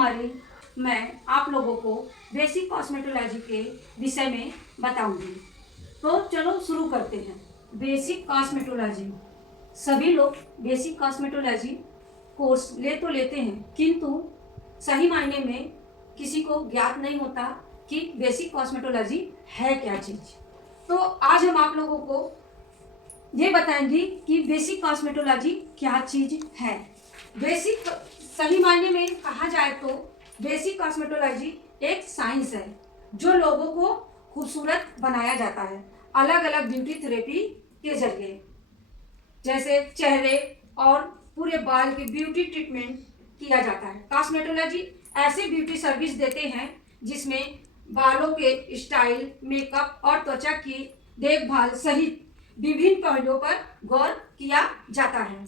मैं आप लोगों को बेसिक कॉस्मेटोलॉजी के विषय में बताऊंगी। तो चलो शुरू करते हैं। बेसिक कॉस्मेटोलॉजी, सभी लोग बेसिक कॉस्मेटोलॉजी कोर्स तो लेते हैं, किंतु सही मायने में किसी को ज्ञात नहीं होता कि बेसिक कॉस्मेटोलॉजी है क्या चीज़। तो आज हम आप लोगों को ये बताएंगे कि बेसिक कॉस्मेटोलॉजी क्या चीज़ है। बेसिक सही मायने में कहा जाए तो बेसिक कॉस्मेटोलॉजी एक साइंस है जो लोगों को खूबसूरत बनाया जाता है अलग अलग ब्यूटी थेरेपी के जरिए, जैसे चेहरे और पूरे बाल की ब्यूटी ट्रीटमेंट किया जाता है। कॉस्मेटोलॉजी ऐसे ब्यूटी सर्विस देते हैं जिसमें बालों के स्टाइल, मेकअप और त्वचा की देखभाल सहित विभिन्न पहलुओं पर गौर किया जाता है।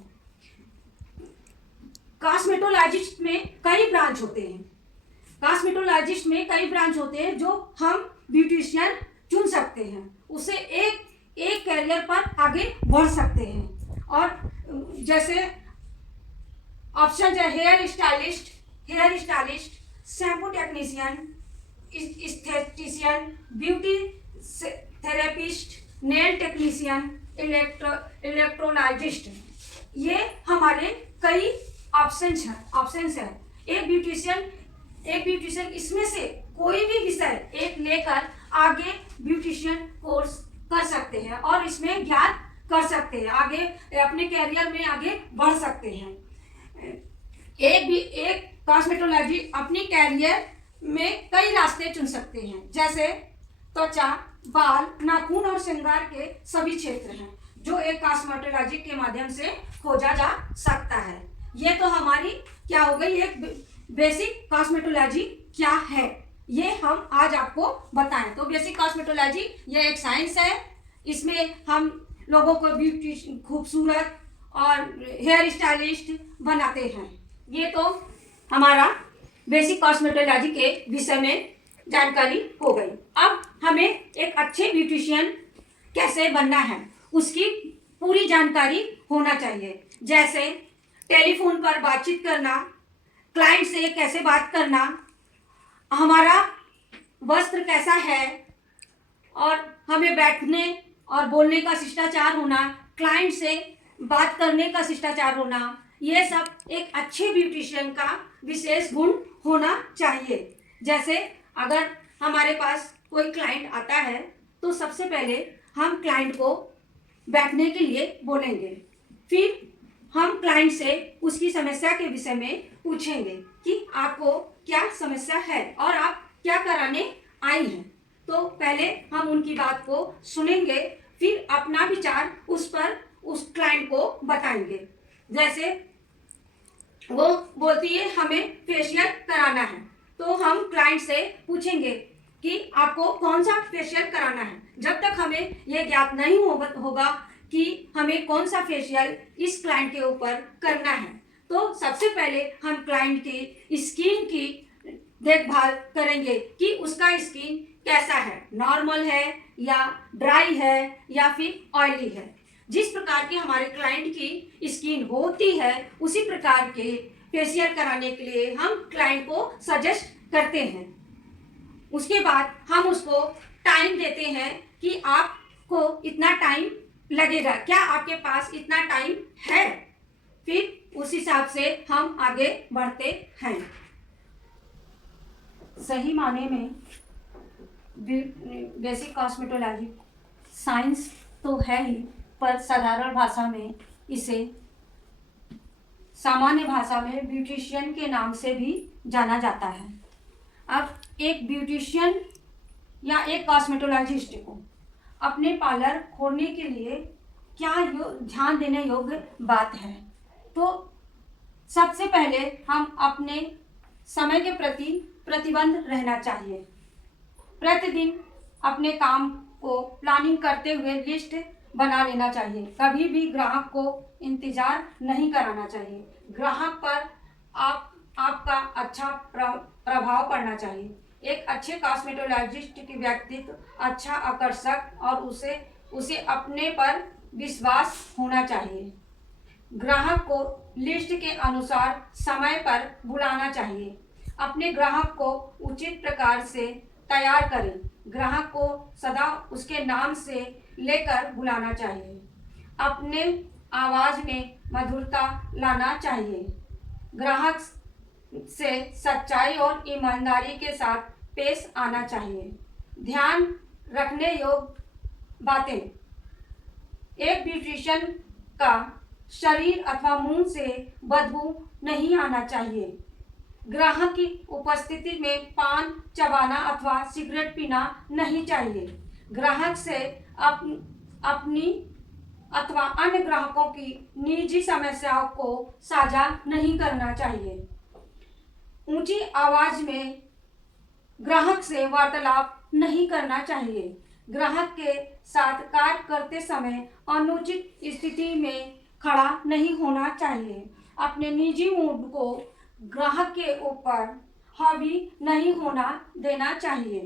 कॉस्मेटोलॉजिस्ट में कई ब्रांच होते हैं जो हम ब्यूटिशियन चुन सकते हैं, उससे एक कैरियर पर आगे बढ़ सकते हैं। और जैसे ऑप्शन है hair stylist, shampoo technician, aesthetician, beauty therapist, nail technician, electrologist. ये हमारे कई ऑप्शंस हैं। एक ब्यूटिशियन इसमें से कोई भी विषय एक लेकर आगे ब्यूटिशियन कोर्स कर सकते हैं और इसमें ज्ञान कर सकते हैं, आगे अपने कैरियर में आगे बढ़ सकते हैं। एक कॉस्मेटोलॉजी अपने कैरियर में कई रास्ते चुन सकते हैं, जैसे त्वचा, बाल, नाखून और श्रृंगार के सभी क्षेत्र हैं जो एक कॉस्मेटोलॉजी के माध्यम से खोजा जा सकता है। ये तो हमारी क्या हो गई, एक बेसिक कॉस्मेटोलॉजी क्या है ये हम आज आपको बताएं। तो बेसिक कॉस्मेटोलॉजी ये एक साइंस है, इसमें हम लोगों को ब्यूटी खूबसूरत और हेयर स्टाइलिस्ट बनाते हैं। ये तो हमारा बेसिक कॉस्मेटोलॉजी के विषय में जानकारी हो गई। अब हमें एक अच्छे ब्यूटिशियन कैसे बनना है उसकी पूरी जानकारी होना चाहिए, जैसे टेलीफोन पर बातचीत करना, क्लाइंट से कैसे बात करना, हमारा वस्त्र कैसा है और हमें बैठने और बोलने का शिष्टाचार होना, क्लाइंट से बात करने का शिष्टाचार होना, ये सब एक अच्छे ब्यूटिशियन का विशेष गुण होना चाहिए। जैसे अगर हमारे पास कोई क्लाइंट आता है तो सबसे पहले हम क्लाइंट को बैठने के लिए बोलेंगे, फिर हम क्लाइंट से उसकी समस्या के विषय में पूछेंगे कि आपको क्या समस्या है और आप क्या कराने आई हैं। तो पहले हम उनकी बात को सुनेंगे, फिर अपना विचार उस पर उस क्लाइंट को बताएंगे। जैसे वो बोलती है हमें फेशियल कराना है, तो हम क्लाइंट से पूछेंगे कि आपको कौन सा फेशियल कराना है। जब तक हमें ये ज्ञात नहीं होगा कि हमें कौन सा फेशियल इस क्लाइंट के ऊपर करना है, तो सबसे पहले हम क्लाइंट की स्किन की देखभाल करेंगे कि उसका स्किन कैसा है, नॉर्मल है या ड्राई है या फिर ऑयली है। जिस प्रकार की हमारे क्लाइंट की स्किन होती है उसी प्रकार के फेशियल कराने के लिए हम क्लाइंट को सजेस्ट करते हैं। उसके बाद हम उसको टाइम देते हैं कि आपको इतना टाइम लगेगा, क्या आपके पास इतना टाइम है, फिर उस हिसाब से हम आगे बढ़ते हैं। सही माने में बेसिक कॉस्मेटोलॉजी साइंस तो है ही, पर साधारण भाषा में इसे सामान्य भाषा में ब्यूटिशियन के नाम से भी जाना जाता है। अब एक ब्यूटिशियन या एक कॉस्मेटोलॉजिस्ट को अपने पार्लर खोलने के लिए क्या ध्यान देने योग्य बात है, तो सबसे पहले हम अपने समय के प्रति प्रतिबद्ध रहना चाहिए। प्रतिदिन अपने काम को प्लानिंग करते हुए लिस्ट बना लेना चाहिए। कभी भी ग्राहक को इंतज़ार नहीं कराना चाहिए। ग्राहक पर आपका अच्छा प्रभाव पड़ना चाहिए। एक अच्छे कॉस्मेटोलॉजिस्ट की व्यक्तित्व अच्छा, आकर्षक और उसे अपने पर विश्वास होना चाहिए। ग्राहक को लिस्ट के अनुसार समय पर बुलाना चाहिए। अपने ग्राहक को उचित प्रकार से तैयार करें। ग्राहक को सदा उसके नाम से लेकर बुलाना चाहिए। अपने आवाज़ में मधुरता लाना चाहिए। ग्राहक से सच्चाई और ईमानदारी के साथ पेश आना चाहिए। ध्यान रखने योग्य बातें: एक ब्यूटिशियन का शरीर अथवा मुंह से बदबू नहीं आना चाहिए। ग्राहक की उपस्थिति में पान चबाना अथवा सिगरेट पीना नहीं चाहिए। ग्राहक से अपनी अथवा अन्य ग्राहकों की निजी समस्याओं को साझा नहीं करना चाहिए। ऊंची आवाज में ग्राहक से वार्तालाप नहीं करना चाहिए। ग्राहक के साथ कार्य करते समय अनुचित स्थिति में खड़ा नहीं होना चाहिए। अपने निजी मूड को ग्राहक के ऊपर हावी नहीं होना देना चाहिए।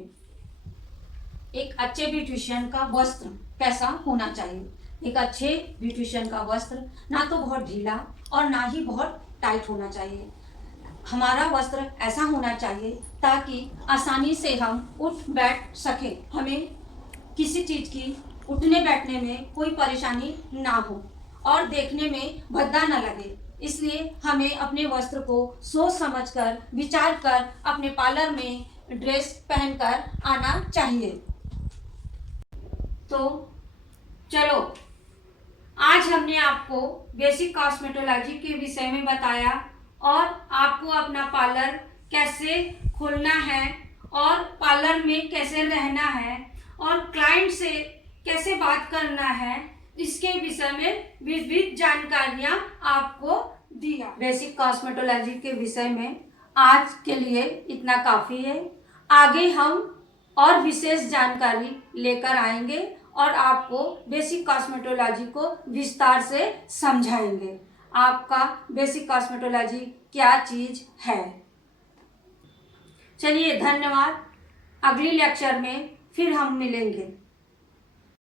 एक अच्छे ब्यूटिशियन का वस्त्र कैसा होना चाहिए? एक अच्छे ब्यूटिशियन का वस्त्र ना तो बहुत ढीला और ना ही बहुत टाइट होना चाहिए। हमारा वस्त्र ऐसा होना चाहिए ताकि आसानी से हम उठ बैठ सकें, हमें किसी चीज़ की उठने बैठने में कोई परेशानी ना हो और देखने में भद्दा ना लगे। इसलिए हमें अपने वस्त्र को सोच समझकर विचार कर अपने पार्लर में ड्रेस पहनकर आना चाहिए। तो चलो, आज हमने आपको बेसिक कॉस्मेटोलॉजी के विषय में बताया और आपको अपना पार्लर कैसे खोलना है और पार्लर में कैसे रहना है और क्लाइंट से कैसे बात करना है, इसके विषय में विविध जानकारियां आपको दिया। बेसिक कॉस्मेटोलॉजी के विषय में आज के लिए इतना काफ़ी है। आगे हम और विशेष जानकारी लेकर आएंगे और आपको बेसिक कॉस्मेटोलॉजी को विस्तार से समझाएंगे। आपका बेसिक कॉस्मेटोलॉजी क्या चीज़ है। चलिए, धन्यवाद। अगली लेक्चर में फिर हम मिलेंगे।